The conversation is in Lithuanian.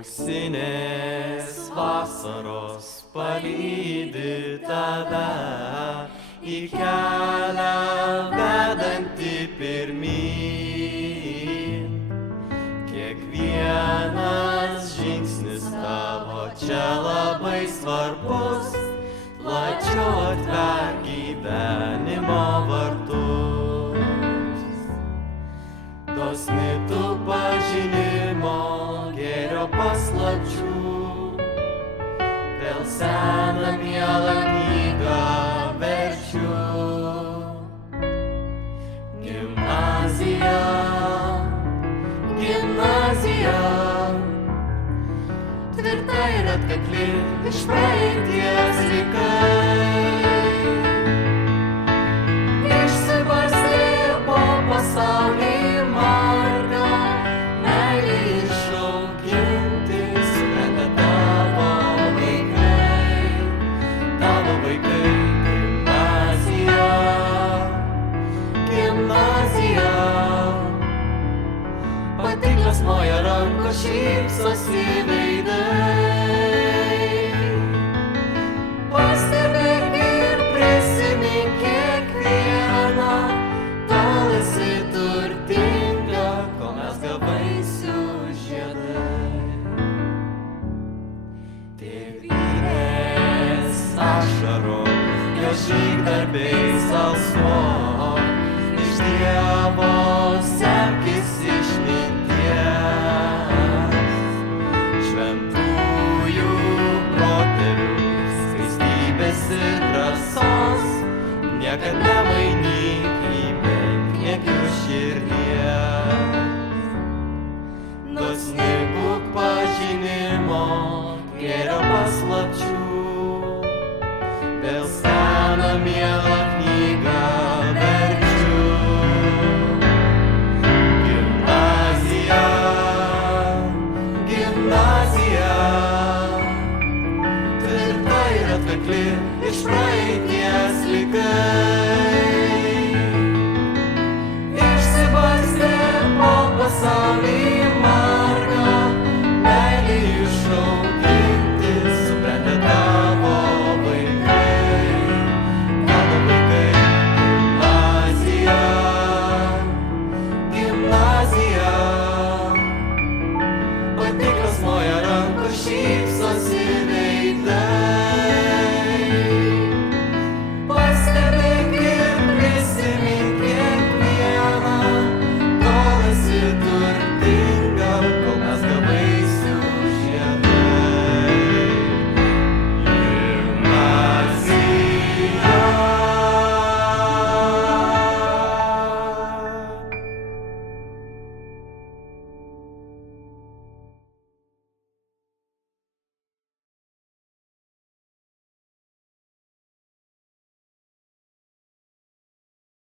Auksinės vasaros palydi tave į kelią vedantį pirmyn. Kiekvienas žingsnis tavo čia labai svarbus, plačiau atverk gyvenimo vartus. Dosni tu pažinimo gėrio paslapčių, vėl seną mielą knygą verčiu. Gimnazija, gimnazija, tvirta ir atkakli iš praeities likai. Išsibarstė po pasaulį marga, meilė išauginti supranta tavo vaikai. Tavo vaikai, gimnazija, gimnazija. Patiklios moja rankos, šypsosi veidai. Pastebėk ir prisimink kiekvieną, tol esi turtinga, kol mezga vaisių žiedai. Tėvynės ašarų, jos žygdarbiais alsuo, iš Dievo semkis išminties. Šventųjų protėvių skaistybės ir drąsos, niekad nemainyk į menkniekių širdies. Dosni būk pažinimo gėrio paslapčių, vėl seną mielą knygą verčiu. Gimnazija, gimnazija, tvirta ir atkakli iš praeities likai. Išsibarstė po pasaulį marga, meilė išauginti supranta tavo vaikai. Tavo vaikai, gimnazija, gimnazija. Patiklios moja rankos, šypsosi